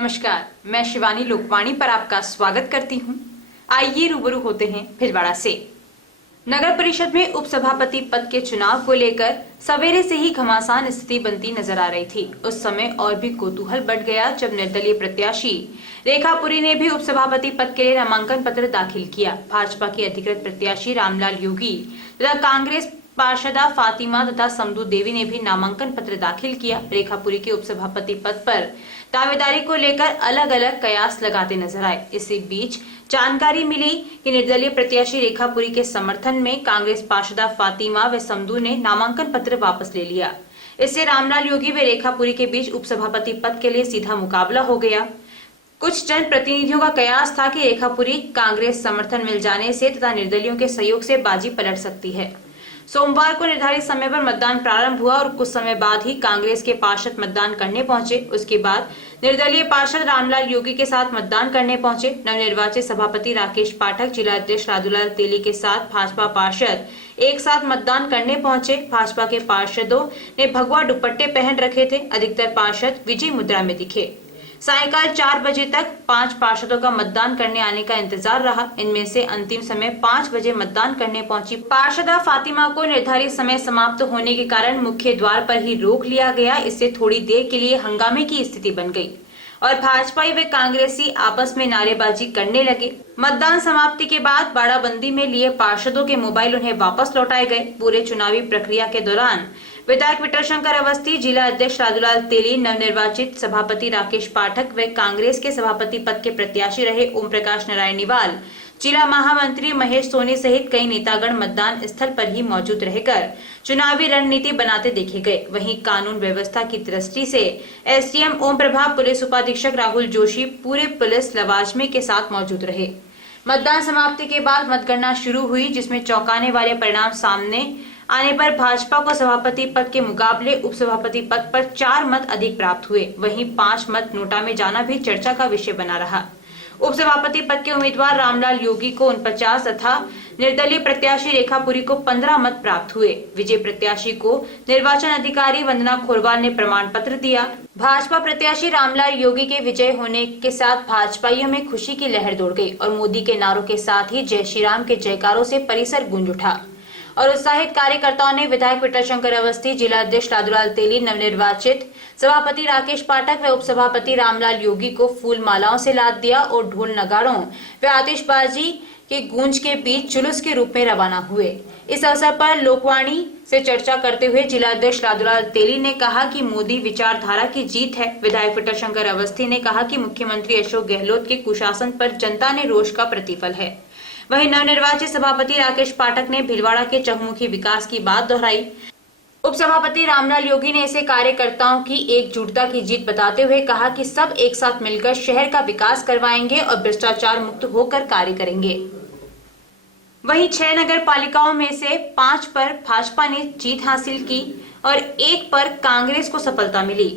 नमस्कार, मैं शिवानी लोकवाणी पर आपका स्वागत करती हूं। आइए रूबरू होते हैं भीलवाड़ा से। नगर परिषद में उपसभापति पद के चुनाव को लेकर सवेरे से ही घमासान स्थिति बनती नजर आ रही थी। उस समय और भी कौतूहल बढ़ गया जब निर्दलीय प्रत्याशी रेखापुरी ने भी उपसभापति पद के लिए नामांकन पत्र दाखिल किया। भाजपा की अधिकृत प्रत्याशी रामलाल योगी तथा कांग्रेस पार्षदा फातिमा तथा समदू देवी ने भी नामांकन पत्र दाखिल किया। रेखापुरी के उपसभापति पद पर दावेदारी को लेकर अलग अलग कयास लगाते नजर आए। इसी बीच जानकारी मिली कि निर्दलीय प्रत्याशी रेखापुरी के समर्थन में कांग्रेस पार्षदा फातिमा व समदू ने नामांकन पत्र वापस ले लिया। इससे रामलाल योगी व रेखापुरी के बीच उपसभापति पद के लिए सीधा मुकाबला हो गया। कुछ जन प्रतिनिधियों का कयास था कि रेखापुरी कांग्रेस समर्थन मिल जाने से तथा निर्दलियों के सहयोग से बाजी पलट सकती है। सोमवार को निर्धारित समय पर मतदान प्रारंभ हुआ और कुछ समय बाद ही कांग्रेस के पार्षद मतदान करने पहुंचे। उसके बाद निर्दलीय पार्षद रामलाल योगी के साथ मतदान करने पहुंचे। नवनिर्वाचित सभापति राकेश पाठक, जिला अध्यक्ष राजूलाल तेली के साथ भाजपा पार्षद एक साथ मतदान करने पहुंचे। भाजपा के पार्षदों ने भगवा दुपट्टे पहन रखे थे। अधिकतर पार्षद विजय मुद्रा में दिखे। सायंकाल 4 बजे तक 5 पार्षदों का मतदान करने आने का इंतजार रहा। इनमें से अंतिम समय 5 बजे मतदान करने पहुंची पार्षदा फातिमा को निर्धारित समय समाप्त होने के कारण मुख्य द्वार पर ही रोक लिया गया। इससे थोड़ी देर के लिए हंगामे की स्थिति बन गई और भाजपाई व कांग्रेसी आपस में नारेबाजी करने लगे। मतदान समाप्ति के बाद बाड़ाबंदी में लिए पार्षदों के मोबाइल उन्हें वापस लौटाए गए। पूरे चुनावी प्रक्रिया के दौरान विधायक विठलशंकर अवस्थी, जिला अध्यक्ष राजूलाल तेली, नवनिर्वाचित सभापति राकेश पाठक व कांग्रेस के सभापति पद के प्रत्याशी रहे ओम प्रकाश नारायण निवाल, जिला महामंत्री महेश सोनी सहित कई नेतागण मतदान स्थल पर ही मौजूद रहकर चुनावी रणनीति बनाते देखे गए। वहीं कानून व्यवस्था की दृष्टि से एसडीएम ओम प्रभात, पुलिस उपाधीक्षक राहुल जोशी पूरे पुलिस लवाजमे के साथ मौजूद रहे। मतदान समाप्ति के बाद मतगणना शुरू हुई, जिसमें चौंकाने वाले परिणाम सामने आने पर भाजपा को सभापति पद के मुकाबले उपसभापति पद पर 4 मत अधिक प्राप्त हुए। वहीं 5 मत नोटा में जाना भी चर्चा का विषय बना रहा। उपसभापति पद के उम्मीदवार रामलाल योगी को 49 तथा निर्दलीय प्रत्याशी रेखापुरी को 15 मत प्राप्त हुए। विजय प्रत्याशी को निर्वाचन अधिकारी वंदना खोरवाल ने प्रमाण पत्र दिया। भाजपा प्रत्याशी रामलाल योगी के विजय होने के साथ भाजपाइयों में खुशी की लहर दौड़ गई और मोदी के नारों के साथ ही जय श्री राम के जयकारों से परिसर गूंज उठा और उत्साहित कार्यकर्ताओं ने विधायक विठलशंकर अवस्थी, जिला अध्यक्ष राजूलाल तेली, नवनिर्वाचित सभापति राकेश पाठक व उपसभापति रामलाल योगी को फूल मालाओं से लाद दिया और ढोल नगाड़ों व आतिशबाजी के गूंज के बीच जुलूस के रूप में रवाना हुए। इस अवसर पर लोकवाणी से चर्चा करते हुए जिला अध्यक्ष राजूलाल तेली ने कहा कि मोदी विचारधारा की जीत है। विधायक विठलशंकर अवस्थी ने कहा कि मुख्यमंत्री अशोक गहलोत के कुशासन पर जनता ने रोष का प्रतिफल है। वहीं नवनिर्वाचित सभापति राकेश पाठक ने भीलवाड़ा के चहुमुखी विकास की बात दोहराई। उपसभापति रामलाल योगी ने इसे कार्यकर्ताओं की एकजुटता की जीत बताते हुए कहा कि सब एक साथ मिलकर शहर का विकास करवाएंगे और भ्रष्टाचार मुक्त होकर कार्य करेंगे। वहीं 6 नगर पालिकाओं में से 5 पर भाजपा ने जीत हासिल की और 1 पर कांग्रेस को सफलता मिली।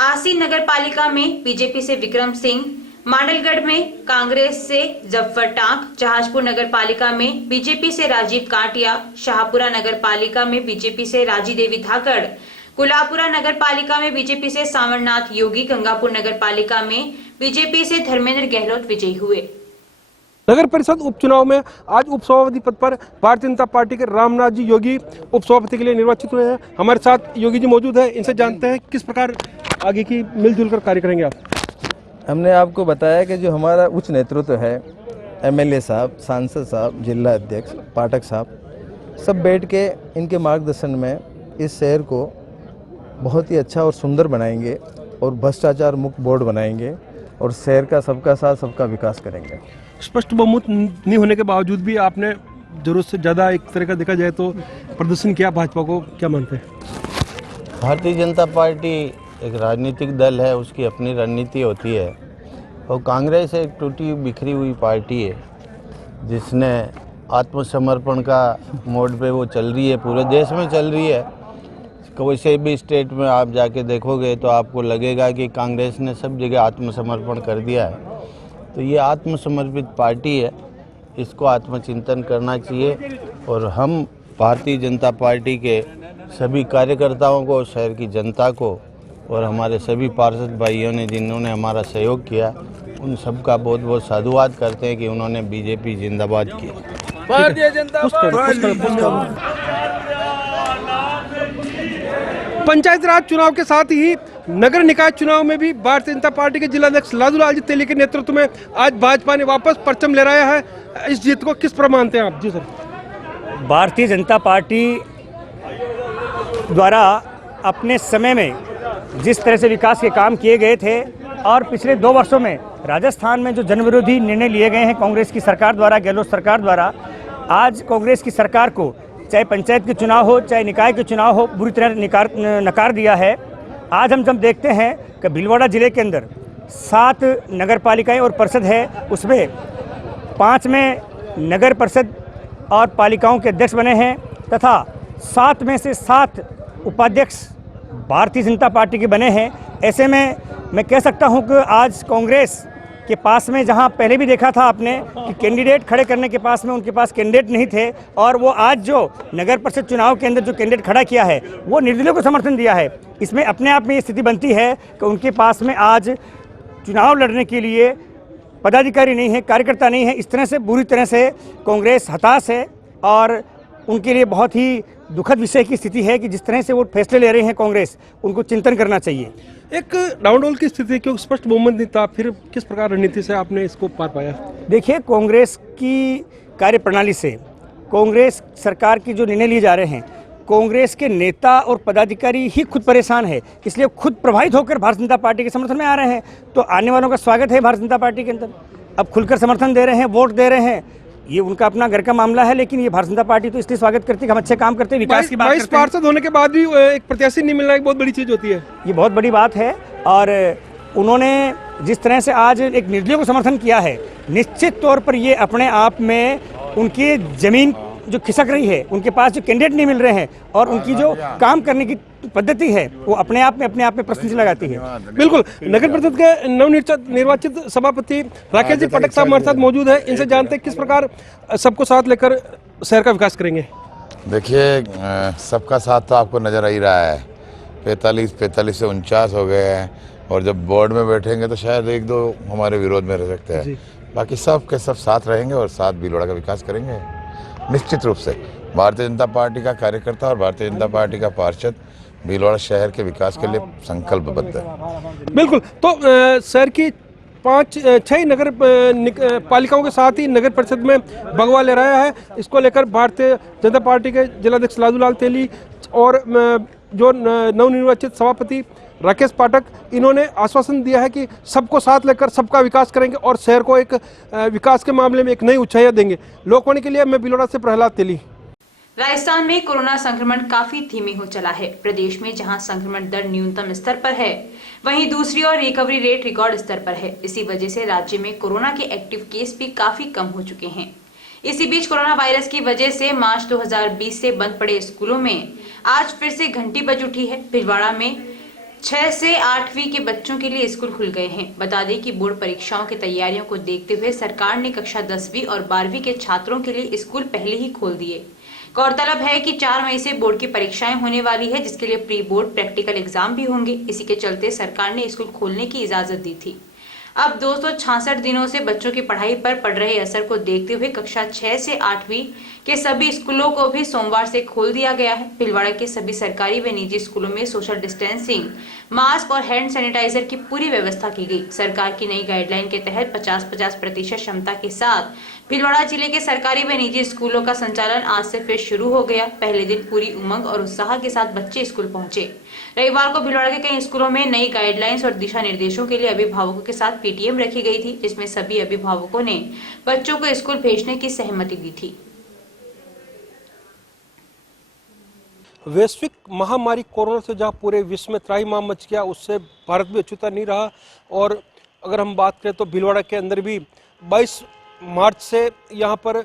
आसी नगर पालिका में बीजेपी से विक्रम सिंह, मांडलगढ़ में कांग्रेस से जफर टांक, जहाजपुर नगर पालिका में बीजेपी से राजीव काटिया, शाहपुरा नगर पालिका में बीजेपी से राजी देवी धाकड़, कुलापुरा नगर पालिका में बीजेपी से सावरनाथ योगी, गंगापुर नगर पालिका में बीजेपी से धर्मेंद्र गहलोत विजयी हुए। नगर परिषद उपचुनाव में आज उपसभापति पद पर भारतीय जनता पार्टी के रामनाथ जी योगी उपसभापति के लिए निर्वाचित हुए हैं। हमारे साथ योगी जी मौजूद है, इनसे जानते हैं किस प्रकार आगे की मिलजुल कर कार्य करेंगे आप। हमने आपको बताया कि जो हमारा उच्च नेतृत्व है, एमएलए साहब, सांसद साहब, जिला अध्यक्ष पाठक साहब, सब बैठ के इनके मार्गदर्शन में इस शहर को बहुत ही अच्छा और सुंदर बनाएंगे और भ्रष्टाचार मुक्त बोर्ड बनाएंगे और शहर का सबका साथ सबका विकास करेंगे। स्पष्ट बहुमत नहीं होने के बावजूद भी आपने जरूरत से ज़्यादा एक तरह का देखा जाए तो प्रदर्शन किया भाजपा को, क्या मानते हैं? भारतीय जनता पार्टी एक राजनीतिक दल है, उसकी अपनी रणनीति होती है और कांग्रेस एक टूटी बिखरी हुई पार्टी है जिसने आत्मसमर्पण का मोड पे वो चल रही है, पूरे देश में चल रही है। कोई भी स्टेट में आप जाके देखोगे तो आपको लगेगा कि कांग्रेस ने सब जगह आत्मसमर्पण कर दिया है। तो ये आत्मसमर्पित पार्टी है, इसको आत्मचिंतन करना चाहिए और हम भारतीय जनता पार्टी के सभी कार्यकर्ताओं को, शहर की जनता को और हमारे सभी पार्षद भाइयों ने जिन्होंने हमारा सहयोग किया, उन सबका बहुत बहुत साधुवाद करते हैं कि उन्होंने बीजेपी जिंदाबाद किया। भारतीय जनता पंचायत राज चुनाव के साथ ही नगर निकाय चुनाव में भी भारतीय जनता पार्टी के जिलाध्यक्ष लालूलाल जी तेली के नेतृत्व में आज भाजपा ने वापस परचम लहराया है। इस जीत को किस पर मानते हैं आप? जी सर। भारतीय जनता पार्टी द्वारा अपने समय में जिस तरह से विकास के काम किए गए थे और पिछले 2 वर्षों में राजस्थान में जो जनविरोधी निर्णय लिए गए हैं कांग्रेस की सरकार द्वारा, गहलोत सरकार द्वारा, आज कांग्रेस की सरकार को चाहे पंचायत के चुनाव हो चाहे निकाय के चुनाव हो बुरी तरह नकार दिया है। आज हम जब देखते हैं कि भीलवाड़ा जिले के अंदर 7 नगर पालिकाएँ और परिषद है, उसमें 5 में नगर परिषद और पालिकाओं के अध्यक्ष बने हैं तथा 7 में से 7 उपाध्यक्ष भारतीय जनता पार्टी के बने हैं। ऐसे में मैं कह सकता हूं कि आज कांग्रेस के पास में, जहां पहले भी देखा था आपने कि कैंडिडेट खड़े करने के पास में उनके पास कैंडिडेट नहीं थे, और वो आज जो नगर परिषद चुनाव के अंदर जो कैंडिडेट खड़ा किया है वो निर्दलीय को समर्थन दिया है। इसमें अपने आप में ये स्थिति बनती है कि उनके पास में आज चुनाव लड़ने के लिए पदाधिकारी नहीं है, कार्यकर्ता नहीं है। इस तरह से बुरी तरह से कांग्रेस हताश है और उनके लिए बहुत ही दुखद विषय की स्थिति है कि जिस तरह से वो फैसले ले रहे हैं कांग्रेस, उनको चिंतन करना चाहिए। एक डाउनरोल की स्थिति, क्योंकि स्पष्ट बहुमत नहीं था, फिर किस प्रकार रणनीति से आपने इसको पार पाया? देखिए, कांग्रेस की कार्यप्रणाली से, कांग्रेस सरकार की जो निर्णय लिए जा रहे हैं, कांग्रेस के नेता और पदाधिकारी ही खुद परेशान है, इसलिए खुद प्रभावित होकर भारतीय जनता पार्टी के समर्थन में आ रहे हैं। तो आने वालों का स्वागत है भारतीय जनता पार्टी के अंदर, अब खुलकर समर्थन दे रहे हैं, वोट दे रहे हैं, ये उनका अपना घर का मामला है, लेकिन ये भारतीय जनता पार्टी तो इसलिए स्वागत करती है कि हम अच्छे काम करते हैं, विकास की बात करते हैं। 22 पार्षद होने के बाद भी एक प्रत्याशी नहीं मिलना एक बहुत बड़ी चीज होती है। ये बहुत बड़ी बात है और उन्होंने जिस तरह से आज एक निर्दलीय को समर्थन किया है, निश्चित तौर पर ये अपने आप में उनकी जमीन जो खिसक रही है, उनके पास जो कैंडिडेट नहीं मिल रहे हैं और उनकी जो काम करने की पद्धति है वो अपने आप में प्रश्न लगाती है। बिल्कुल। नगर परिषद के नवनिर्वाचित सभापति राकेश जी पाठक साहब हमारे साथ मौजूद है, इनसे जानते हैं किस प्रकार सबको साथ लेकर शहर का विकास करेंगे। देखिए, सबका साथ तो आपको नजर आ ही रहा है। 45 से 49 हो गए हैं और जब बोर्ड में बैठेंगे तो शायद 1-2 हमारे विरोध में रह सकते हैं, बाकी सब के सब साथ रहेंगे और साथ भीलवाड़ा का विकास करेंगे। निश्चित रूप से भारतीय जनता पार्टी का कार्यकर्ता और भारतीय जनता पार्टी का पार्षद भीलवाड़ा शहर के विकास के लिए संकल्पबद्ध है। बिल्कुल। तो शहर की 5-6 नगर पालिकाओं के साथ ही नगर परिषद में भगवा लहराया है। इसको लेकर भारतीय जनता पार्टी के जिलाध्यक्ष लालूलाल तेली और जो नवनिर्वाचित सभापति राकेश पाठक, इन्होंने आश्वासन दिया है कि सबको साथ लेकर सबका विकास करेंगे और शहर को एक विकास के मामले में एक नई ऊंचाइयां देंगे। लोकवाणी के लिए मैं भीलवाड़ा से प्रहलाद तेली। राजस्थान में कोरोना संक्रमण काफी धीमी हो चला है। प्रदेश में जहां संक्रमण दर न्यूनतम स्तर पर है, वहीं दूसरी ओर रिकवरी रेट रिकॉर्ड स्तर पर है। इसी वजह से राज्य में कोरोना के एक्टिव केस भी काफी कम हो चुके हैं। इसी बीच कोरोना वायरस की वजह से मार्च 2020 से बंद पड़े स्कूलों में आज फिर से घंटी बज उठी है। भीलवाड़ा में 6 से 8वीं के बच्चों के लिए स्कूल खुल गए हैं। बता दें कि बोर्ड परीक्षाओं की तैयारियों को देखते हुए सरकार ने कक्षा 10वीं और 12वीं के छात्रों के लिए स्कूल पहले ही खोल दिए। गौरतलब है कि 4 मई से बोर्ड की परीक्षाएं होने वाली है, जिसके लिए प्री बोर्ड प्रैक्टिकल एग्जाम भी होंगे। इसी के चलते सरकार ने स्कूल खोलने की इजाजत दी थी। अब 266 दिनों से बच्चों की पढ़ाई पर पड़ रहे असर को देखते हुए कक्षा 6 से 8वीं के सभी स्कूलों को भी सोमवार से खोल दिया गया है। भीलवाड़ा के सभी सरकारी व निजी स्कूलों में सोशल डिस्टेंसिंग, मास्क और हैंड सैनिटाइजर की पूरी व्यवस्था की गई। सरकार की नई गाइडलाइन के तहत 50-50% क्षमता के साथ भीलवाड़ा जिले के सरकारी व निजी स्कूलों का संचालन आज से फिर शुरू हो गया। पहले दिन पूरी उमंग और उत्साह के साथ बच्चे स्कूल पहुंचे। रविवार को भीलवाड़ा के कई स्कूलों में नई गाइडलाइंस और दिशा निर्देशों के लिए अभिभावकों के साथ पीटीएम रखी गई थी, जिसमें सभी अभिभावकों ने बच्चों को स्कूल भेजने की सहमति दी थी। वैश्विक महामारी कोरोना से जहां पूरे विश्व में त्राहिमाम मच गया, उससे भारत भी अछूता नहीं रहा। और अगर हम बात करें तो भीलवाड़ा के अंदर भी 22 मार्च से यहाँ पर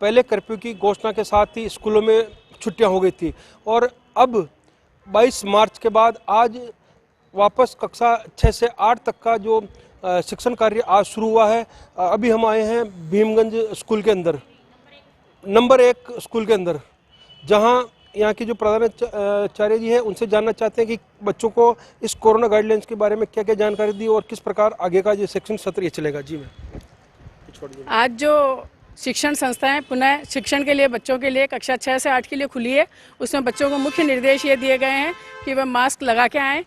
पहले कर्फ्यू की घोषणा के साथ ही स्कूलों में छुट्टियां हो गई थी और अब 22 मार्च के बाद आज वापस कक्षा 6 से 8 तक का जो शिक्षण कार्य आज शुरू हुआ है। अभी हम आए हैं भीमगंज स्कूल के अंदर, नंबर 1 स्कूल के अंदर, जहां यहाँ के जो प्रधानाचार्य जी हैं उनसे जानना चाहते हैं कि बच्चों को इस कोरोना गाइडलाइंस के बारे में क्या क्या जानकारी दी और किस प्रकार आगे का ये शैक्षणिक सत्र ये चलेगा। जी मैं आज जो शिक्षण संस्थाएं पुनः शिक्षण के लिए बच्चों के लिए कक्षा 6 से 8 के लिए खुली है, उसमें बच्चों को मुख्य निर्देश ये दिए गए हैं कि वह मास्क लगा के आएँ,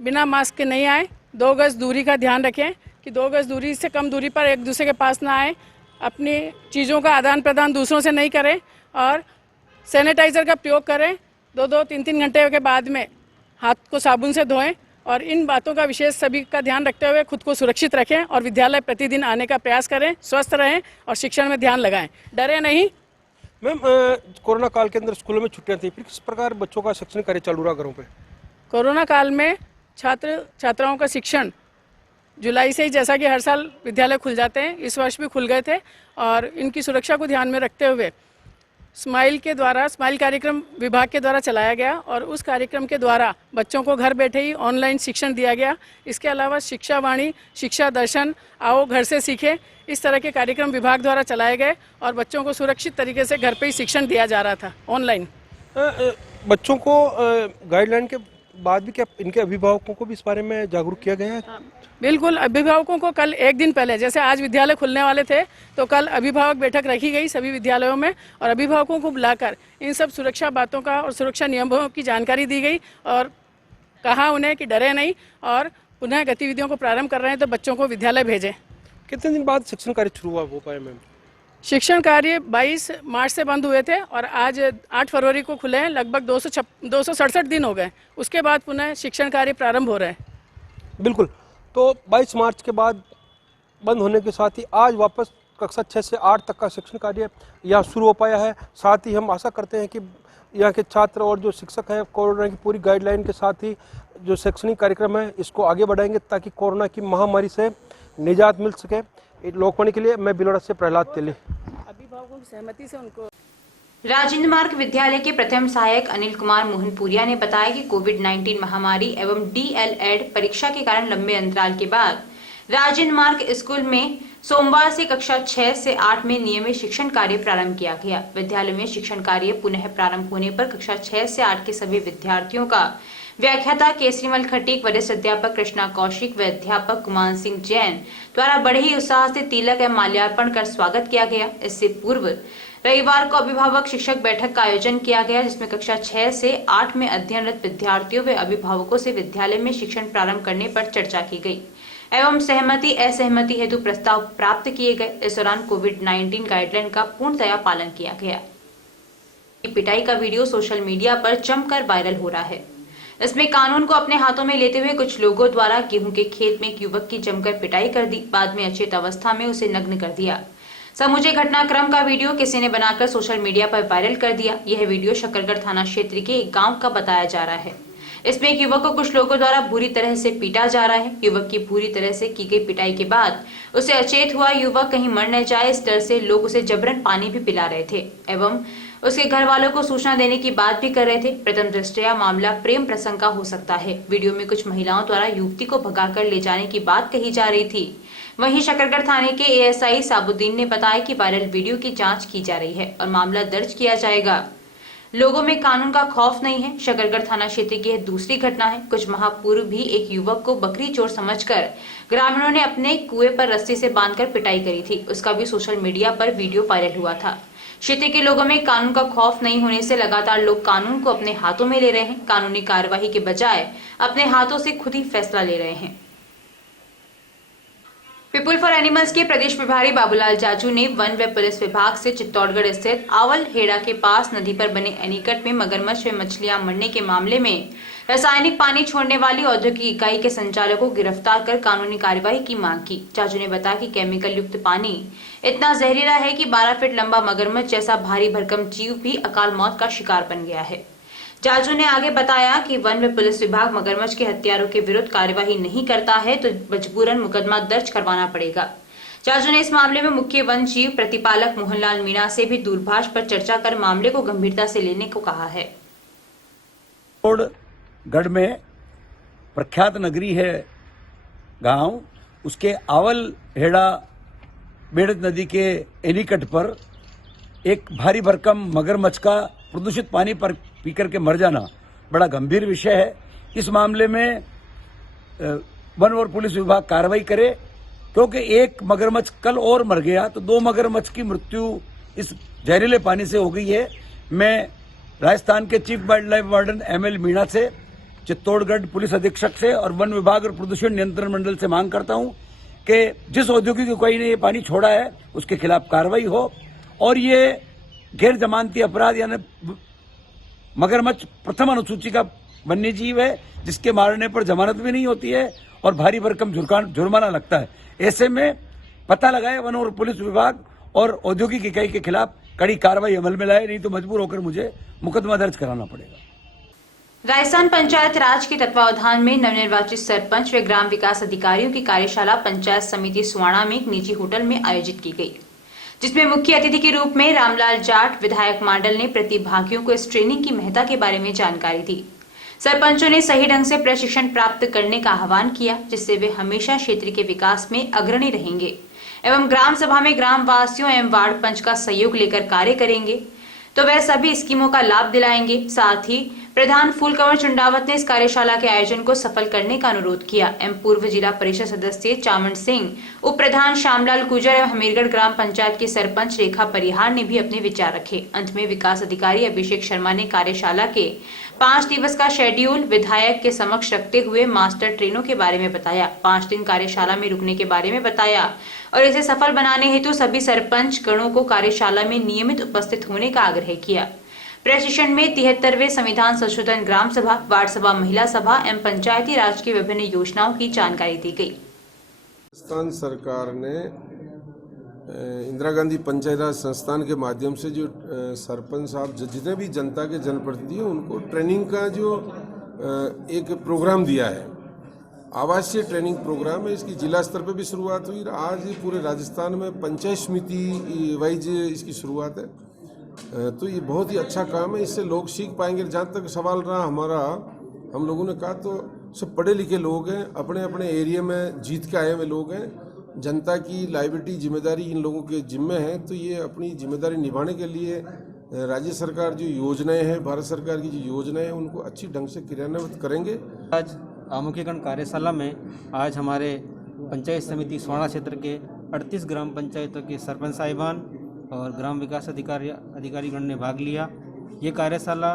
बिना मास्क के नहीं आए, 2 गज दूरी का ध्यान रखें कि 2 गज दूरी से कम दूरी पर एक दूसरे के पास ना आए, अपनी चीज़ों का आदान प्रदान दूसरों से नहीं करें और सैनिटाइज़र का प्रयोग करें। 2-2, 3-3 घंटे के बाद में हाथ को साबुन से धोएं और इन बातों का विशेष सभी का ध्यान रखते हुए खुद को सुरक्षित रखें और विद्यालय प्रतिदिन आने का प्रयास करें, स्वस्थ रहें और शिक्षण में ध्यान लगाएं, डरे नहीं। मैम, कोरोना काल के अंदर स्कूलों में छुट्टियां थी, फिर किस प्रकार बच्चों का शैक्षणिक कार्य चालू रहा घरों पे? कोरोना काल में छात्र छात्राओं का शिक्षण जुलाई से ही, जैसा कि हर साल विद्यालय खुल जाते हैं, इस वर्ष भी खुल गए थे और इनकी सुरक्षा को ध्यान में रखते हुए स्माइल कार्यक्रम विभाग के द्वारा चलाया गया और उस कार्यक्रम के द्वारा बच्चों को घर बैठे ही ऑनलाइन शिक्षण दिया गया। इसके अलावा शिक्षा वाणी, शिक्षा दर्शन, आओ घर से सीखें, इस तरह के कार्यक्रम विभाग द्वारा चलाए गए और बच्चों को सुरक्षित तरीके से घर पे ही शिक्षण दिया जा रहा था ऑनलाइन। बच्चों को गाइडलाइन के बाद भी क्या इनके अभिभावकों को भी इस बारे में जागरूक किया गया है? बिल्कुल, अभिभावकों को कल एक दिन पहले, जैसे आज विद्यालय खुलने वाले थे तो कल अभिभावक बैठक रखी गई सभी विद्यालयों में और अभिभावकों को बुलाकर इन सब सुरक्षा बातों का और सुरक्षा नियमों की जानकारी दी गई और कहा उन्हें कि डरे नहीं और पुनः गतिविधियों को प्रारंभ कर रहे हैं तो बच्चों को विद्यालय भेजें। कितने दिन बाद शिक्षण कार्य शुरू हो पाया मैम? शिक्षण कार्य 22 मार्च से बंद हुए थे और आज 8 फरवरी को खुले हैं। लगभग 267 दिन हो गए, उसके बाद पुनः शिक्षण कार्य प्रारंभ हो रहे हैं। बिल्कुल, तो 22 मार्च के बाद बंद होने के साथ ही आज वापस कक्षा 6 से 8 तक का शिक्षण कार्य यहाँ शुरू हो पाया है। साथ ही हम आशा करते हैं कि यहाँ के छात्र और जो शिक्षक हैं कोरोना की पूरी गाइडलाइन के साथ ही जो शैक्षणिक कार्यक्रम है इसको आगे बढ़ाएंगे ताकि कोरोना की महामारी से निजात मिल सके। लोकवाणी के लिए मैं बिलोड़ा से प्रहलाद तेली। अभिभावकों की सहमति से उनको राजेंद्र मार्ग विद्यालय के प्रथम सहायक अनिल कुमार मोहनपुरिया ने बताया कि कोविड-19 महामारी एवं DL-ED परीक्षा के कारण लंबे अंतराल के बाद राजेंद्र मार्ग स्कूल में सोमवार से कक्षा 6 से 8 में नियमित शिक्षण कार्य प्रारंभ किया गया। विद्यालय में शिक्षण कार्य पुनः प्रारंभ होने पर कक्षा 6 से 8 के सभी विद्यार्थियों का व्याख्याता केसरीमल खटीक, वरिष्ठ अध्यापक कृष्णा कौशिक व अध्यापक कुमार सिंह जैन द्वारा बड़े ही उत्साह से तिलक एवं माल्यार्पण कर स्वागत किया गया। इससे पूर्व रविवार को अभिभावक शिक्षक बैठक का आयोजन किया गया जिसमें कक्षा 6 से 8 में अध्ययनरत विद्यार्थियों व अभिभावकों से विद्यालय में शिक्षण प्रारंभ करने पर चर्चा की गई एवं सहमति असहमति हेतु प्रस्ताव प्राप्त किए गए। इस दौरान कोविड-19 गाइडलाइन का पूर्णतया पालन किया गया। पिटाई का वीडियो सोशल मीडिया पर जमकर वायरल हो रहा है। इसमें कानून को अपने हाथों में लेते हुए कुछ लोगों द्वारा गेहूं के खेत में एक युवक की जमकर पिटाई कर दी, बाद में अचेत अवस्था में उसे नग्न कर दिया। समूचे घटनाक्रम का वीडियो किसी ने बनाकर सोशल मीडिया पर वायरल कर दिया। यह वीडियो शकरगढ़ थाना क्षेत्र के एक गांव का बताया जा रहा है। इसमें एक युवक को कुछ लोगों द्वारा बुरी तरह से पीटा जा रहा है। युवक की बुरी तरह से की गई पिटाई के बाद उसे अचेत हुआ युवक कहीं मर न जाए इस डर से लोग उसे जबरन पानी भी पिला रहे थे एवं उसके घर वालों को सूचना देने की बात भी कर रहे थे। प्रथम दृष्टया मामला प्रेम प्रसंग का हो सकता है। वीडियो में कुछ महिलाओं द्वारा युवती को भगाकर ले जाने की बात कही जा रही थी। वहीं शकरगढ़ थाने के ASI साबुद्दीन ने बताया कि वायरल वीडियो की जांच की जा रही है और मामला दर्ज किया जाएगा। लोगों में कानून का खौफ नहीं है। शकरगढ़ थाना क्षेत्र की यह दूसरी घटना है। कुछ माह पूर्व भी एक युवक को बकरी चोर समझकर ग्रामीणों ने अपने कुएं पर रस्सी से बांधकर पिटाई करी थी। उसका भी सोशल मीडिया पर वीडियो वायरल हुआ था। क्षेत्र के लोगों में कानून का खौफ नहीं होने से लगातार लोग कानून को अपने हाथों में ले रहे हैं। कानूनी कार्यवाही के बजाय अपने हाथों से खुद ही फैसला ले रहे हैं। पीपुल फॉर एनिमल्स के प्रदेश प्रभारी बाबूलाल जाजू ने वन व पुलिस विभाग से चित्तौड़गढ़ स्थित आवल हेड़ा के पास नदी पर बने एनीकट में मगरमच्छ व मछलियां मरने के मामले में रासायनिक पानी छोड़ने वाली औद्योगिक इकाई के संचालक को गिरफ्तार कर कानूनी कार्यवाही की मांग की। जाजू ने बताया कि केमिकल युक्त पानी इतना जहरीला है कि 12 फीट लंबा मगरमच्छ जैसा भारी भरकम जीव भी अकाल मौत का शिकार बन गया है। जाजू ने आगे बताया कि वन व पुलिस विभाग मगरमच्छ के हत्यारों के विरुद्ध कार्यवाही नहीं करता है तो मजबूरन मुकदमा दर्ज करवाना पड़ेगा। जाजू ने इस मामले में मुख्य वन जीव प्रतिपालक मोहनलाल मीणा से भी दूरभाष पर चर्चा कर मामले को गंभीरता से लेने को कहा है। गढ़ में प्रख्यात नगरी है गांव, उसके आवल हेड़ा बेड़त नदी के एनीकट पर एक भारी भरकम मगरमच्छ का प्रदूषित पानी पर पी करके मर जाना बड़ा गंभीर विषय है। इस मामले में वन और पुलिस विभाग कार्रवाई करे, क्योंकि एक मगरमच्छ कल और मर गया तो 2 मगरमच्छ की मृत्यु इस जहरीले पानी से हो गई है। मैं राजस्थान के chief wild life warden ML Meena से, चित्तौड़गढ़ पुलिस अधीक्षक से और वन विभाग और प्रदूषण नियंत्रण मंडल से मांग करता हूं कि जिस औद्योगिक इकाई ने ये पानी छोड़ा है उसके खिलाफ कार्रवाई हो। और ये गैर जमानती अपराध यानी मगरमच्छ प्रथम अनुसूची का वन्य जीव है, जिसके मारने पर जमानत भी नहीं होती है और भारी भरकम जुर्माना लगता है। ऐसे में पता लगाए वन और पुलिस विभाग और औद्योगिक इकाई के खिलाफ कड़ी कार्रवाई अमल में लाए, नहीं तो मजबूर होकर मुझे मुकदमा दर्ज कराना पड़ेगा। राजस्थान पंचायत राज के तत्वावधान में नवनिर्वाचित सरपंच व ग्राम विकास अधिकारियों की कार्यशाला पंचायत समिति सुवाणा में एक निजी होटल में आयोजित की गई, जिसमें मुख्य अतिथि के रूप में रामलाल जाट विधायक मंडल ने प्रतिभागियों को इस ट्रेनिंग की महत्ता के बारे में जानकारी दी। सरपंचों ने सही ढंग से प्रशिक्षण प्राप्त करने का आह्वान किया, जिससे वे हमेशा क्षेत्र के विकास में अग्रणी रहेंगे एवं ग्राम सभा में ग्राम वासियों एवं वार्ड पंच का सहयोग लेकर कार्य करेंगे तो वह सभी स्कीमों का लाभ दिलाएंगे। साथ ही प्रधान फूलकंवर चुंडावत ने इस कार्यशाला के आयोजन को सफल करने का अनुरोध किया एवं पूर्व जिला परिषद सदस्य चामन सिंह, उप प्रधान श्यामलाल गुजर एवं हमीरगढ़ ग्राम पंचायत के सरपंच रेखा परिहार ने भी अपने विचार रखे। अंत में विकास अधिकारी अभिषेक शर्मा ने कार्यशाला के 5 दिवस का शेड्यूल विधायक के समक्ष रखते हुए मास्टर ट्रेनों के बारे में बताया, 5 दिन कार्यशाला में रुकने के बारे में बताया और इसे सफल बनाने हेतु सभी सरपंच गणों को कार्यशाला में नियमित उपस्थित होने का आग्रह किया। प्रशिक्षण में 73वें संविधान संशोधन ग्राम सभा, वार्ड सभा, महिला सभा एवं पंचायती राज की विभिन्न योजनाओं की जानकारी दी गई। राजस्थान सरकार ने इंदिरा गांधी पंचायत राज संस्थान के माध्यम से जो सरपंच साहब जितने भी जनता के जनप्रतिनिधि हैं उनको ट्रेनिंग का जो एक प्रोग्राम दिया है, आवासीय ट्रेनिंग प्रोग्राम है। इसकी जिला स्तर पर भी शुरुआत हुई, आज पूरे राजस्थान में पंचायत समिति वाइज इसकी शुरुआत है। तो ये बहुत ही अच्छा काम है, इससे लोग सीख पाएंगे। जहाँ तक सवाल रहा हमारा, हम लोगों ने कहा तो सब पढ़े लिखे लोग हैं, अपने अपने एरिया में जीत के आए हुए लोग हैं, जनता की लाइबिलिटी जिम्मेदारी इन लोगों के जिम्मे है। तो ये अपनी जिम्मेदारी निभाने के लिए राज्य सरकार जो योजनाएं हैं, भारत सरकार की जो योजनाएं हैं, उनको अच्छी ढंग से क्रियान्वित करेंगे। आज आमुखीकरण कार्यशाला में आज हमारे पंचायत समिति सुवाणा क्षेत्र के 38 ग्राम पंचायतों के सरपंच साहिबान और ग्राम विकास अधिकारीगण ने भाग लिया। ये कार्यशाला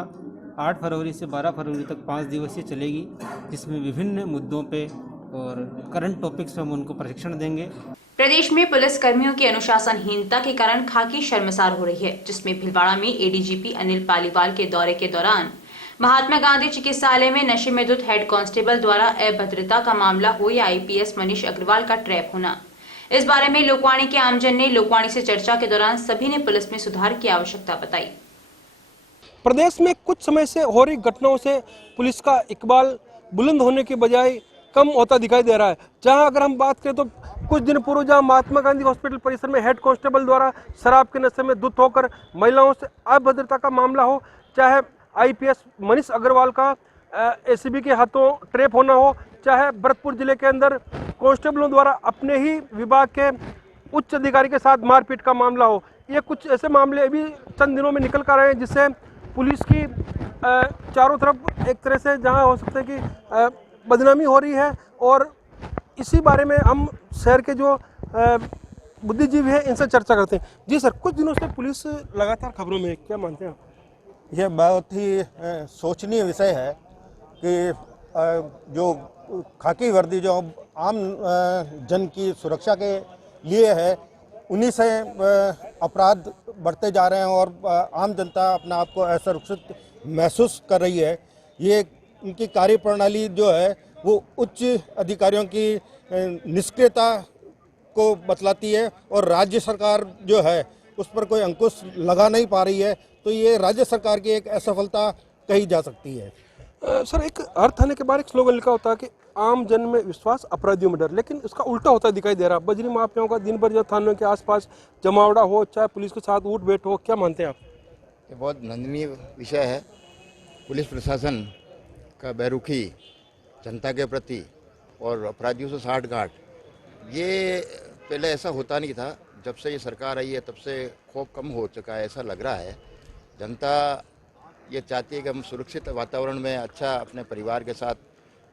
8 फरवरी से 12 फरवरी तक 5 दिवसीय चलेगी, जिसमें विभिन्न मुद्दों पे और करंट टॉपिक्स पे हम उनको प्रशिक्षण देंगे। प्रदेश में पुलिस कर्मियों की अनुशासनहीनता के कारण खाकी शर्मसार हो रही है, जिसमें भीलवाड़ा में एडीजीपी अनिल पालीवाल के दौरे के दौरान महात्मा गांधी चिकित्सालय में नशे में धुत हेड कांस्टेबल द्वारा अभद्रता का मामला हो या आईपीएस मनीष अग्रवाल का ट्रैप होना। इस बारे में लोकवाणी के आमजन ने लोकवाणी से चर्चा के दौरान सभी ने पुलिस में सुधार की आवश्यकता बताई। प्रदेश में कुछ समय से हो रही घटनाओं से पुलिस का इकबाल बुलंद होने के बजाय कम होता दिखाई दे रहा है। जहां अगर हम बात करें तो कुछ दिन पूर्व जहां महात्मा गांधी हॉस्पिटल परिसर में हेड कांस्टेबल द्वारा शराब के नशे में धुत होकर महिलाओं से अभद्रता का मामला हो, चाहे आईपीएस मनीष अग्रवाल का एसीबी के हाथों ट्रैप होना हो, चाहे भरतपुर जिले के अंदर कांस्टेबलों द्वारा अपने ही विभाग के उच्च अधिकारी के साथ मारपीट का मामला हो, ये कुछ ऐसे मामले अभी चंद दिनों में निकल कर रहे हैं, जिससे पुलिस की चारों तरफ एक तरह से जहां हो सकता है कि बदनामी हो रही है। और इसी बारे में हम शहर के जो बुद्धिजीवी हैं इनसे चर्चा करते हैं। जी सर, कुछ दिनों से पुलिस लगातार खबरों में, क्या मानते हैं? यह बहुत ही सोचनीय विषय है कि जो खाकी वर्दी जो आम जन की सुरक्षा के लिए है, उन्हीं से अपराध बढ़ते जा रहे हैं और आम जनता अपने आप को असुरक्षित महसूस कर रही है। ये उनकी कार्यप्रणाली जो है वो उच्च अधिकारियों की निष्क्रियता को बतलाती है और राज्य सरकार जो है उस पर कोई अंकुश लगा नहीं पा रही है। तो ये राज्य सरकार की एक असफलता कही जा सकती है। सर, एक हर थाने के बाहर एक स्लोगन लिखा होता है कि आम जन में विश्वास, अपराधियों में डर, लेकिन इसका उल्टा होता दिखाई दे रहा है। बजरी माफियाओं का दिन भर जब थानों के आसपास जमावड़ा हो, चाहे पुलिस के साथ उठ बैठ हो, क्या मानते हैं आप? ये बहुत निंदनीय विषय है। पुलिस प्रशासन का बेरुखी जनता के प्रति और अपराधियों से साठगांठ, ये पहले ऐसा होता नहीं था। जब से ये सरकार आई है तब से खौफ कम हो चुका है, ऐसा लग रहा है। जनता ये चाहती है कि हम सुरक्षित वातावरण में अच्छा अपने परिवार के साथ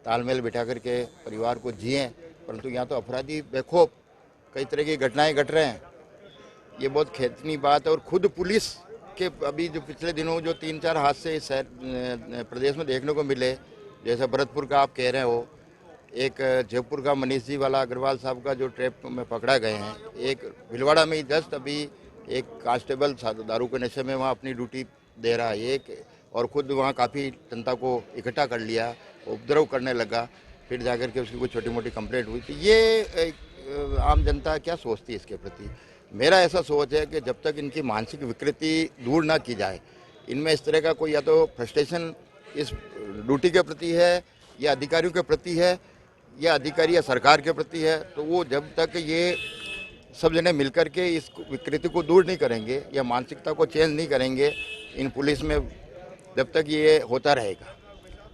तालमेल बिठा करके परिवार को जिएं, परंतु यहाँ तो अपराधी बेखौफ कई तरह की घटनाएं घट रहे हैं। ये बहुत खेदनीय बात है। और खुद पुलिस के अभी जो पिछले दिनों जो 3-4 हादसे इस प्रदेश में देखने को मिले, जैसे भरतपुर का आप कह रहे हो, एक जयपुर का मनीष जी वाला अग्रवाल साहब का जो ट्रैप में पकड़ा गए हैं, एक भिलवाड़ा में ही जस्ट अभी एक कांस्टेबल दारू के नशे में वहाँ अपनी ड्यूटी दे रहा है, एक और खुद वहाँ काफ़ी जनता को इकट्ठा कर लिया, उपद्रव करने लगा, फिर जाकर के उसकी कोई छोटी मोटी कंप्लेंट हुई। तो ये आम जनता क्या सोचती है इसके प्रति? मेरा ऐसा सोच है कि जब तक इनकी मानसिक विकृति दूर ना की जाए, इनमें इस तरह का कोई या तो फ्रस्ट्रेशन इस ड्यूटी के प्रति है या अधिकारियों के प्रति है या अधिकारी या सरकार के प्रति है, तो वो जब तक ये सब जने मिलकर के इस विकृति को दूर नहीं करेंगे या मानसिकता को चेंज नहीं करेंगे इन पुलिस में, जब तक ये होता रहेगा।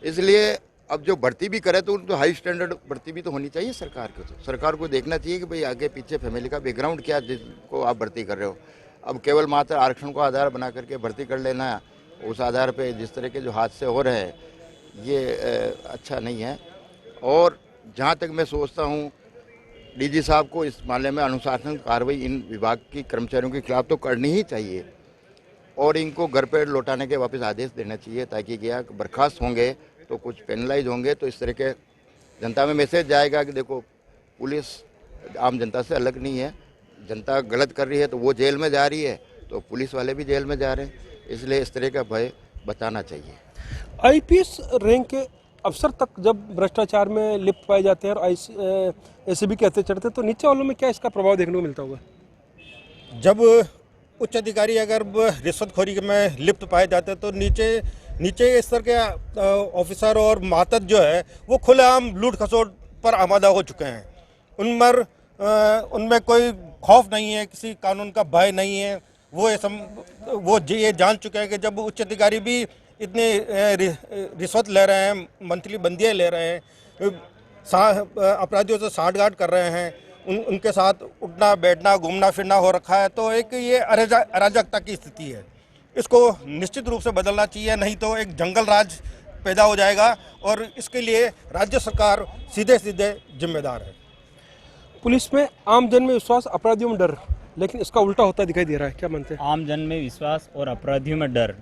इसलिए अब जो भर्ती भी करे तो उनको हाई स्टैंडर्ड भर्ती भी तो होनी चाहिए सरकार को। तो सरकार को देखना चाहिए कि भाई आगे पीछे फैमिली का बैकग्राउंड क्या जिसको आप भर्ती कर रहे हो। अब केवल मात्र आरक्षण को आधार बना करके भर्ती कर लेना, उस आधार पे जिस तरह के जो हादसे हो रहे हैं ये अच्छा नहीं है। और जहाँ तक मैं सोचता हूँ डीजी साहब को इस मामले में अनुशासन कार्रवाई इन विभाग की कर्मचारियों के खिलाफ तो करनी ही चाहिए और इनको घर पर लौटाने के वापस आदेश देना चाहिए, ताकि क्या बर्खास्त होंगे तो कुछ पेनलाइज होंगे, तो इस तरह के जनता में मैसेज जाएगा कि देखो पुलिस आम जनता से अलग नहीं है, जनता गलत कर रही है तो वो जेल में जा रही है तो पुलिस वाले भी जेल में जा रहे हैं। इसलिए इस तरह का भय बताना चाहिए। आईपीएस रैंक के अफसर तक जब भ्रष्टाचार में लिप्त पाए जाते हैं और एसीबी के हत्थे चढ़ते हैं तो नीचे वालों में क्या इसका प्रभाव देखने को मिलता होगा? जब उच्च अधिकारी अगर रिश्वतखोरी में लिप्त पाए जाते हैं तो नीचे स्तर के ऑफिसर और मातहत जो है वो खुलेआम लूट खसोट पर आमादा हो चुके हैं। उनमें कोई खौफ नहीं है, किसी कानून का भय नहीं है। वो ये जान चुके हैं कि जब उच्च अधिकारी भी इतनी रिश्वत ले रहे हैं, मंथली बंदियाँ ले रहे हैं, अपराधियों से साठगांठ कर रहे हैं, उनके साथ उठना बैठना घूमना फिरना हो रखा है, तो एक ये अराजकता की स्थिति है। इसको निश्चित रूप से बदलना चाहिए, नहीं तो एक जंगल राज पैदा हो जाएगा और इसके लिए राज्य सरकार सीधे जिम्मेदार है। पुलिस में आम जन में विश्वास, अपराधियों में डर, लेकिन इसका उल्टा होता दिखाई दे रहा है, क्या मानते हैं? आम जन में विश्वास और अपराधियों में डर,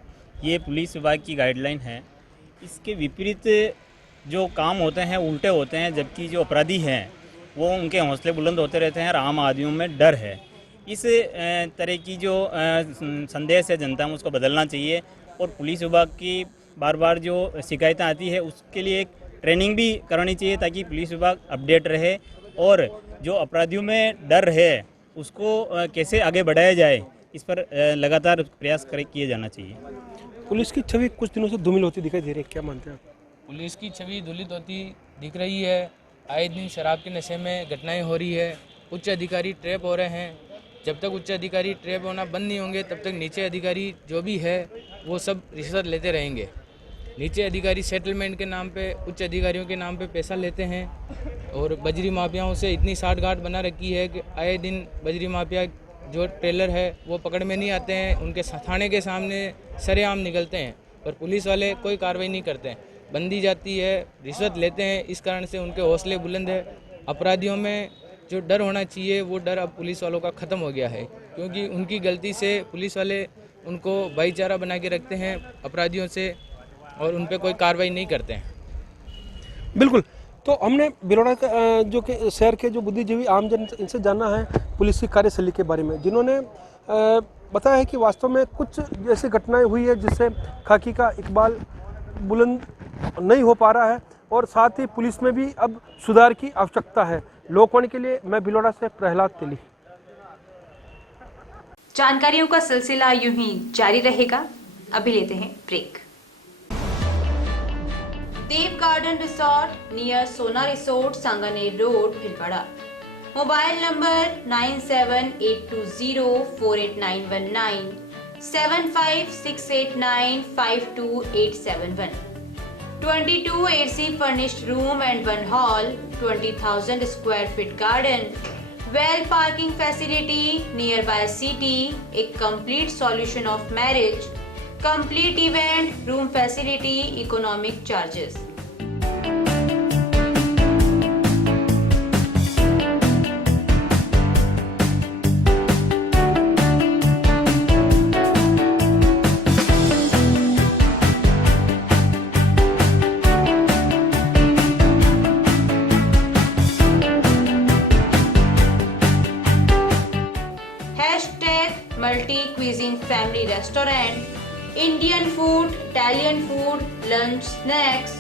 ये पुलिस विभाग की गाइडलाइन है। इसके विपरीत जो काम होते हैं उल्टे होते हैं, जबकि जो अपराधी हैं वो उनके हौसले बुलंद होते रहते हैं और आम आदमियों में डर है। इस तरह की जो संदेश है जनता में उसको बदलना चाहिए और पुलिस विभाग की बार बार जो शिकायतें आती है उसके लिए एक ट्रेनिंग भी करनी चाहिए, ताकि पुलिस विभाग अपडेट रहे और जो अपराधियों में डर है उसको कैसे आगे बढ़ाया जाए इस पर लगातार प्रयास किए जाना चाहिए। पुलिस की छवि कुछ दिनों से धूमिल होती दिखाई दे रही है, क्या मानते हैं आप? पुलिस की छवि धूलित होती दिख रही है। आए दिन शराब के नशे में घटनाएं हो रही है, उच्च अधिकारी ट्रैप हो रहे हैं। जब तक उच्च अधिकारी ट्रैप होना बंद नहीं होंगे तब तक नीचे अधिकारी जो भी है वो सब रिश्वत लेते रहेंगे। नीचे अधिकारी सेटलमेंट के नाम पे, उच्च अधिकारियों के नाम पे पैसा लेते हैं और बजरी माफियाओं से इतनी साठगांठ बना रखी है कि आए दिन बजरी माफिया जो ट्रेलर है वो पकड़ में नहीं आते हैं, उनके थाने के सामने सरेआम निकलते हैं, पर पुलिस वाले कोई कार्रवाई नहीं करते हैं। बंदी जाती है, रिश्वत लेते हैं, इस कारण से उनके हौसले बुलंद है। अपराधियों में जो डर होना चाहिए वो डर अब पुलिस वालों का ख़त्म हो गया है, क्योंकि उनकी गलती से पुलिस वाले उनको भाईचारा बना के रखते हैं अपराधियों से और उन पर कोई कार्रवाई नहीं करते हैं। बिल्कुल, तो हमने बिरोड़ा जो कि शहर के जो बुद्धिजीवी आमजन इनसे जाना है पुलिस की कार्यशैली के बारे में, जिन्होंने बताया है कि वास्तव में कुछ ऐसी घटनाएं हुई है जिससे खाकी का इकबाल बुलंद नहीं हो पा रहा है और साथ ही पुलिस में भी अब सुधार की आवश्यकता है। लोकवाणी के लिए मैं बिलोड़ा से प्रहलाद तेली। जानकारियों का सिलसिला यूं ही जारी रहेगा, अभी लेते हैं ब्रेक। देव गार्डन रिसोर्ट नियर सोना resort, Sanganer road, Bhilwara. Mobile number 9782048919 7568952871। 22 AC furnished room and 1 hall, 20,000 square feet garden, well parking facility, nearby city, a complete solution of marriage, complete event, room facility, economic charges. Multi quizzing family restaurant, Indian food, Italian food, lunch, snacks,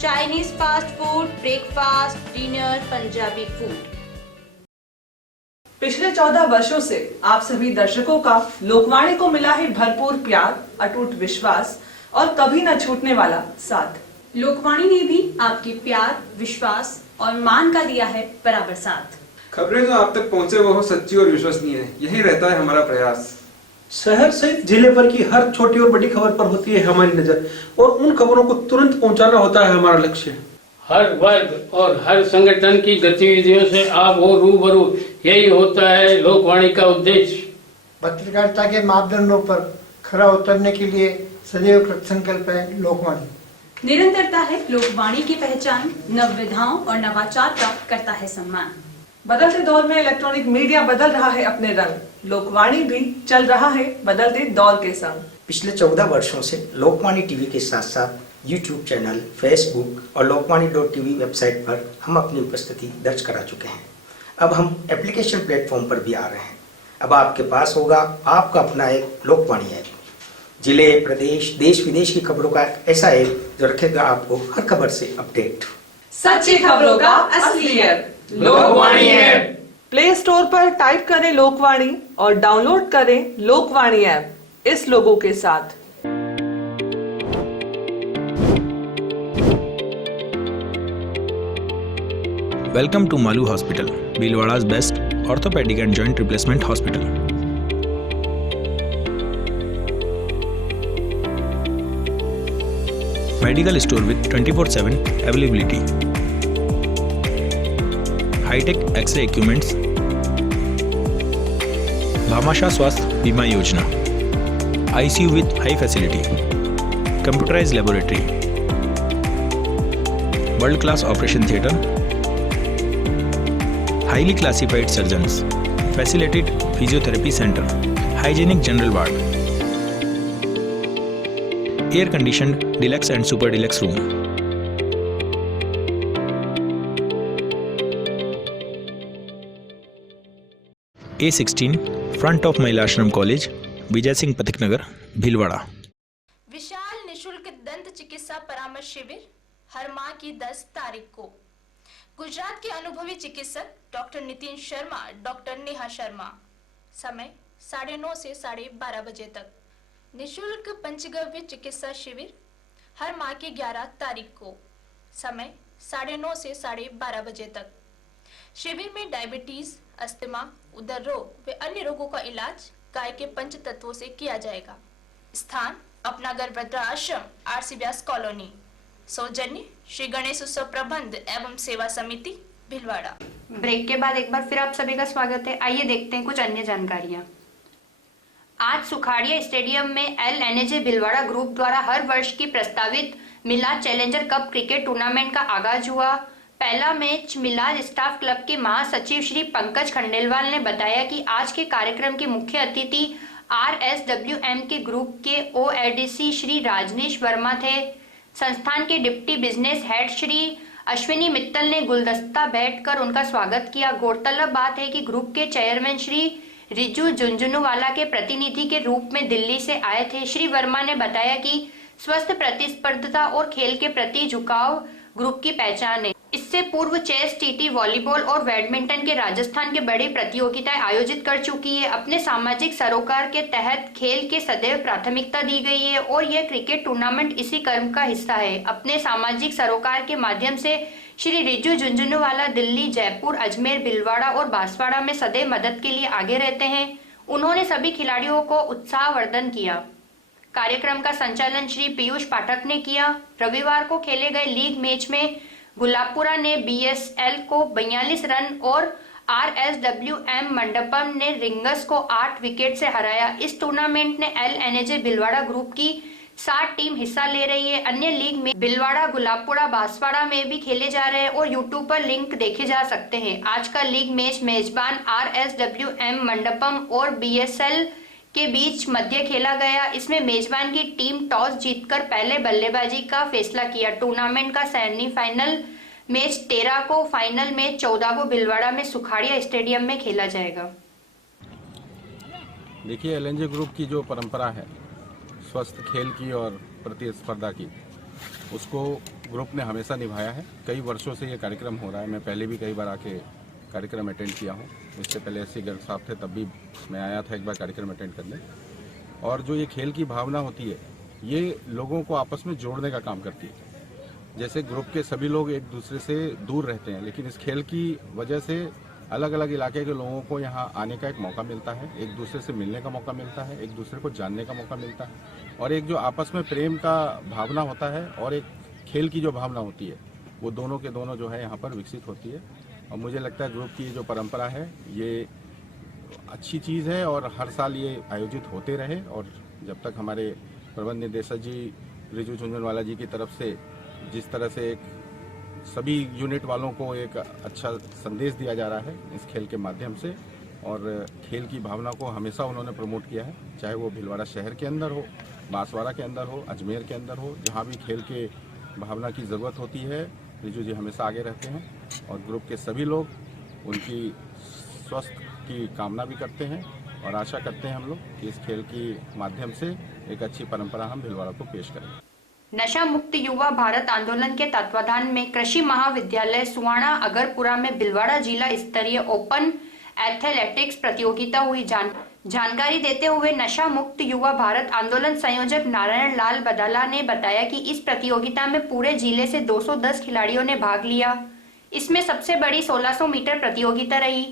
Chinese fast food, breakfast, dinner, Punjabi food. पिछले 14 वर्षों से आप सभी दर्शकों का लोकवाणी को मिला है भरपूर प्यार, अटूट विश्वास और कभी न छूटने वाला साथ। लोकवाणी ने भी आपके प्यार, विश्वास और मान का दिया है बराबर साथ। खबरें जो आप तक पहुंचे वो हो सच्ची और विश्वसनीय है, यही रहता है हमारा प्रयास। शहर सहित जिले भर की हर छोटी और बड़ी खबर पर होती है हमारी नजर और उन खबरों को तुरंत पहुंचाना होता है हमारा लक्ष्य। हर वर्ग और हर संगठन की गतिविधियों से आप हो रूबरू, यही होता है लोकवाणी का उद्देश्य। पत्रकारिता के मापदंडों पर खरा उतरने के लिए सदैव कृतसंकल्प है लोकवाणी। निरंतरता है लोकवाणी की पहचान, नवविधाओं और नवाचार का करता है सम्मान। बदलते दौर में इलेक्ट्रॉनिक मीडिया बदल रहा है अपने रंग, लोकवाणी भी चल रहा है बदलते दौर के संग। पिछले 14 वर्षों से लोकवाणी टीवी के साथ साथ यूट्यूब चैनल, फेसबुक और लोकवाणी.tv वेबसाइट पर हम अपनी उपस्थिति दर्ज करा चुके हैं। अब हम एप्लीकेशन प्लेटफॉर्म पर भी आ रहे हैं। अब आपके पास होगा आपका अपना एक लोकवाणी ऐप, जिले, प्रदेश, देश विदेश की खबरों का ऐसा ऐप जो रखेगा आपको हर खबर से अपडेट। सच्ची खबरों का असलियत लोकवाणी ऐप। प्ले स्टोर पर टाइप करें लोकवाणी और डाउनलोड करें लोकवाणी ऐप इस लोगों के साथ। Welcome to Malu Hospital, Bhilwada's best orthopedic and joint replacement hospital. Medical store with 24/7 availability. High-tech X-ray equipments. Bhamasha Swasth Bima Yojana. ICU with high facility. Computerized laboratory. World-class operation theatre. Highly classified surgeons. Facilitated physiotherapy center. Hygienic general ward. Air-conditioned deluxe and super deluxe room. A16 front of महिला आश्रम college, Vijay Singh Pathik नगर, भीलवाड़ा। विशाल निशुल्क दंत चिकित्सा परामर्श शिविर हर माह की 10 तारीख को। गुजरात के अनुभवी चिकित्सक डॉक्टर नितिन शर्मा, डॉक्टर नेहा शर्मा। समय 9:30 से 12:30 बजे तक। निशुल्क पंचगव्य चिकित्सा शिविर हर माह की 11 तारीख को। समय 9:30 से 12:30 बजे तक। शिविर में डायबिटीज, अस्थमा, उदर रोग व अन्य रोगों का इलाज गाय के पंच तत्वों से किया जाएगा। स्थान अपनागर वृद्धाश्रम, आरसी व्यास कॉलोनी। सौजन्य श्री गणेश उत्सव प्रबंध एवं सेवा समिति, भीलवाड़ा। ब्रेक के बाद एक बार फिर आप सभी का स्वागत है। आइए देखते हैं कुछ अन्य जानकारियां। आज सुखाड़िया स्टेडियम में LNAJ भीलवाड़ा ग्रुप द्वारा हर वर्ष की प्रस्तावित मिलाद चैलेंजर कप क्रिकेट टूर्नामेंट का आगाज हुआ। पहला मैच मिलाद स्टाफ क्लब के महासचिव श्री पंकज खंडेलवाल ने बताया कि आज के कार्यक्रम के मुख्य अतिथि RSWM के ग्रुप के OADC श्री राजनेश वर्मा थे। संस्थान के deputy business head Shri Ashwini Mittal ने गुलदस्ता भेंट कर उनका स्वागत किया। गौरतलब बात है कि ग्रुप के चेयरमैन श्री रिजू झुंझुनवाला के प्रतिनिधि के रूप में दिल्ली से आए थे। श्री वर्मा ने बताया कि स्वस्थ प्रतिस्पर्धा और खेल के प्रति झुकाव ग्रुप की पहचान है। इससे पूर्व चेस, TT, वॉलीबॉल और बैडमिंटन के राजस्थान के बड़ी प्रतियोगिताएं आयोजित कर चुकी है। अपने सामाजिक सरोकार के तहत खेल के सदैव प्राथमिकता दी गई है और यह क्रिकेट टूर्नामेंट इसी क्रम का हिस्सा है। अपने सामाजिक सरोकार के माध्यम से श्री रिजू झुंझुनवाला दिल्ली, जयपुर, अजमेर, भीलवाड़ा और बांसवाड़ा में सदैव मदद के लिए आगे रहते हैं। उन्होंने सभी खिलाड़ियों को उत्साहवर्धन किया। कार्यक्रम का संचालन श्री पीयूष पाठक ने किया। रविवार को खेले गए लीग मैच में गुलाबपुरा ने BSL को 42 रन और RSWM मंडपम ने रिंगस को 8 विकेट से हराया। इस टूर्नामेंट ने LNJ भिलवाड़ा ग्रुप की 7 टीम हिस्सा ले रही है। अन्य लीग में भिलवाड़ा, गुलाबपुरा, बांसवाड़ा में भी खेले जा रहे हैं और यूट्यूब पर लिंक देखे जा सकते हैं। आज का लीग मैच मेजबान RSWM मंडपम और BSL के बीच मध्य खेला गया। इसमें मेजबान की टीम टॉस जीतकर पहले बल्लेबाजी का फैसला किया। टूर्नामेंट का सेमीफाइनल मैच 13 को, फाइनल मैच 14 को भिलवाड़ा में सुखाड़िया स्टेडियम में खेला जाएगा। देखिए, LNJ ग्रुप की जो परंपरा है स्वस्थ खेल की और प्रतिस्पर्धा की, उसको ग्रुप ने हमेशा निभाया है। कई वर्षों से ये कार्यक्रम हो रहा है। मैं पहले भी कई बार आके कार्यक्रम अटेंड किया हूँ। इससे पहले SC गर्ग साहब थे, तब भी मैं आया था एक बार कार्यक्रम अटेंड करने। और जो ये खेल की भावना होती है, ये लोगों को आपस में जोड़ने का काम करती है। जैसे ग्रुप के सभी लोग एक दूसरे से दूर रहते हैं, लेकिन इस खेल की वजह से अलग अलग इलाके के लोगों को यहाँ आने का एक मौका मिलता है, एक दूसरे से मिलने का मौका मिलता है, एक दूसरे को जानने का मौका मिलता है, और एक जो आपस में प्रेम का भावना होता है और एक खेल की जो भावना होती है, वो दोनों के दोनों जो है यहाँ पर विकसित होती है। और मुझे लगता है ग्रुप की जो परंपरा है ये अच्छी चीज़ है और हर साल ये आयोजित होते रहे। और जब तक हमारे प्रबंध निदेशक जी रिजू झुंझुनवाला जी की तरफ से जिस तरह से एक सभी यूनिट वालों को एक अच्छा संदेश दिया जा रहा है इस खेल के माध्यम से, और खेल की भावना को हमेशा उन्होंने प्रमोट किया है, चाहे वो भिलवाड़ा शहर के अंदर हो, बांसवाड़ा के अंदर हो, अजमेर के अंदर हो, जहाँ भी खेल के भावना की ज़रूरत होती है, रिजू जी हमेशा आगे रहते हैं। और ग्रुप के सभी लोग उनकी स्वस्थ की कामना भी करते हैं और आशा करते हैं हम लोग कि इस खेल के माध्यम से एक अच्छी परंपरा हम भिलवाड़ा को पेश करें। नशा मुक्त युवा भारत आंदोलन के तत्वाधान में कृषि महाविद्यालय सुवाणा अगरपुरा में भिलवाड़ा जिला स्तरीय ओपन एथलेटिक्स प्रतियोगिता हुई। जानकारी देते हुए नशा मुक्त युवा भारत आंदोलन संयोजक नारायण लाल बदाला ने बताया कि इस प्रतियोगिता में पूरे जिले से 210 खिलाड़ियों ने भाग लिया। इसमें सबसे बड़ी 1600 मीटर प्रतियोगिता रही,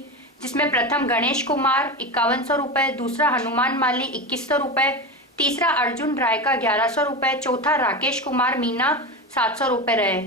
जिसमें प्रथम गणेश कुमार 5100 रुपए, दूसरा हनुमान माली 2100 रुपए, तीसरा अर्जुन राय का 1100 रुपए, चौथा राकेश कुमार मीना 700 रुपए रहे।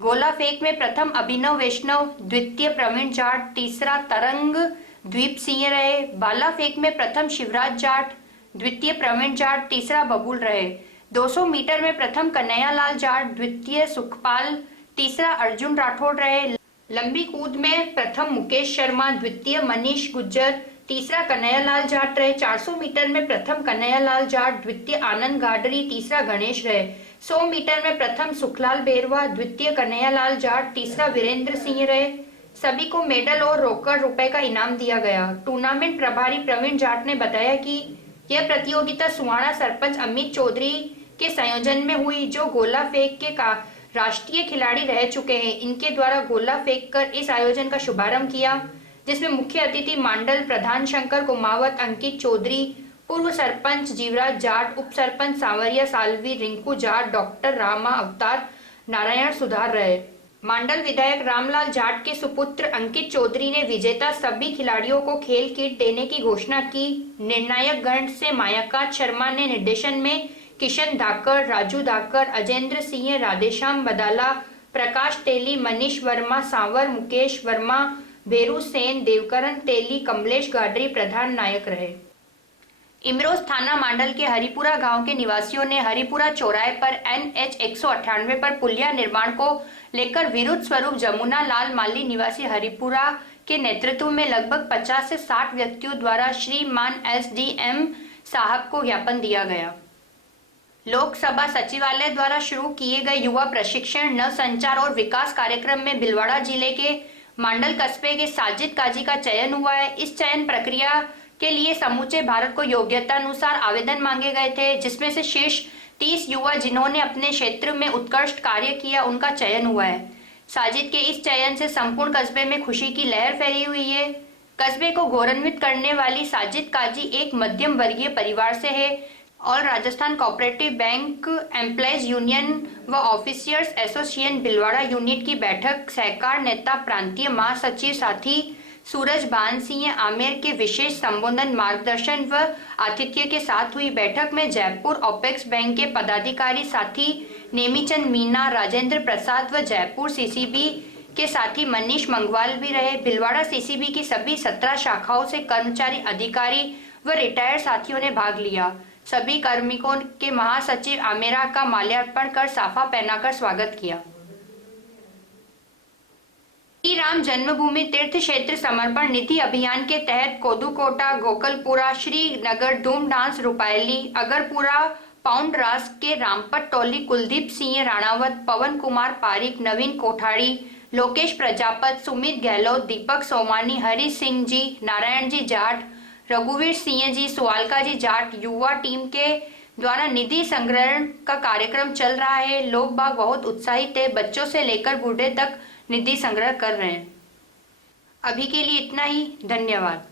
गोला फेंक में प्रथम अभिनव वैष्णव, द्वितीय प्रवीण जाट, तीसरा तरंग द्वीप सिंह रहे। बाला फेंक में प्रथम शिवराज जाट, द्वितीय प्रवीण जाट, तीसरा बबुल रहे। 200 मीटर में प्रथम कन्हैयालाल जाट, द्वितीय सुखपाल, तीसरा अर्जुन राठौड़ रहे। लंबी कूद में प्रथम मुकेश शर्मा, द्वितीय मनीष गुज्जर, तीसरा कन्हैयालाल जाट रहे। 400 मीटर में प्रथम कन्हैयालाल जाट, द्वितीय आनंद गाडरी, तीसरा गणेश रहे। 100 मीटर में प्रथम सुखलाल बेरवा, द्वितीय कन्हैयालाल जाट, तीसरा वीरेंद्र सिंह रहे। सभी को मेडल और रोकड़ रुपए का इनाम दिया गया। टूर्नामेंट प्रभारी प्रवीण जाट ने बताया कि यह प्रतियोगिता सुवाणा सरपंच अमित चौधरी के संयोजन में हुई, जो गोला फेंक के राष्ट्रीय खिलाड़ी रह चुके हैं। इनके द्वारा गोला फेंक कर इस आयोजन का शुभारंभ किया, जिसमें मुख्य अतिथि मंडल प्रधान शंकर कुमावत, अंकित चौधरी, पूर्व सरपंच जीवराज जाट, उप सरपंच सांवरिया सालवी, रिंकू जाट, डॉक्टर रामा अवतार, नारायण सुधार रहे। मंडल विधायक रामलाल जाट के सुपुत्र अंकित चौधरी ने विजेता सभी खिलाड़ियों को खेल किट देने की घोषणा की। निर्णायक गण से मायाकांत शर्मा ने निर्देशन में किशन धाकर, राजू धाकर, अजेंद्र सिंह, राधेश्याम बदाला, प्रकाश तेली, मनीष वर्मा, सांवर, मुकेश वर्मा, बेरू सेन, देवकरण तेली, कमलेश गाडरी प्रधान नायक रहे। इमरोज थाना मंडल के हरिपुरा गांव के निवासियों ने हरिपुरा चौराहे पर NH 198 पर पुलिया निर्माण को लेकर विरोध स्वरूप जमुना लाल माली निवासी हरिपुरा के नेतृत्व में लगभग 50 से 60 व्यक्तियों द्वारा श्रीमान SDM साहब को ज्ञापन दिया गया। लोकसभा सचिवालय द्वारा शुरू किए गए युवा प्रशिक्षण, नव संचार और विकास कार्यक्रम में भिलवाड़ा जिले के मंडल कस्बे के साजिद काजी का चयन हुआ है। इस चयन प्रक्रिया के लिए समूचे भारत को योग्यता अनुसार आवेदन मांगे गए थे, जिसमें से शेष 30 युवा जिन्होंने अपने क्षेत्र में उत्कृष्ट कार्य किया उनका चयन हुआ है। साजिद के इस चयन से संपूर्ण कस्बे में खुशी की लहर फैली हुई है। कस्बे को गौरवान्वित करने वाली साजिद काजी एक मध्यम वर्गीय परिवार से है और Rajasthan cooperative bank employees union व ऑफिसर्स एसोसिएशन भिलवाड़ा यूनिट की बैठक सहकार नेता प्रांतीय महासचिव साथी सूरज भान सिंह आमेर के विशेष संबोधन, मार्गदर्शन व आतिथ्य के साथ हुई। बैठक में जयपुर ओपेक्स बैंक के पदाधिकारी साथी नेमीचंद मीना, राजेंद्र प्रसाद व जयपुर CCB के साथ ही मनीष मंगवाल भी रहे। भिलवाड़ा सीसीबी की सभी 17 शाखाओं से कर्मचारी, अधिकारी व रिटायर्ड साथियों ने भाग लिया। सभी कार्मिकों के महासचिव आमेरा का माल्यार्पण कर साफा पहनाकर स्वागत किया। श्री राम जन्मभूमि तीर्थ क्षेत्र समर्पण निधि अभियान के तहत कोदुकोटा, गोकलपुरा, श्रीनगर, धूमडांस, रुपायली, अगरपुरा, पाउंडरास के रामपट टोली, कुलदीप सिंह राणावत, पवन कुमार पारिक, नवीन कोठाड़ी, लोकेश प्रजापत, सुमित गहलोत, दीपक सोमानी, हरि सिंह जी, नारायण जी जाट, रघुवीर सिंह जी, सुवालका जी जाट युवा टीम के द्वारा निधि संग्रहण का कार्यक्रम चल रहा है। लोग बाग बहुत उत्साहित है, बच्चों से लेकर बूढ़े तक निधि संग्रह कर रहे हैं। अभी के लिए इतना ही, धन्यवाद।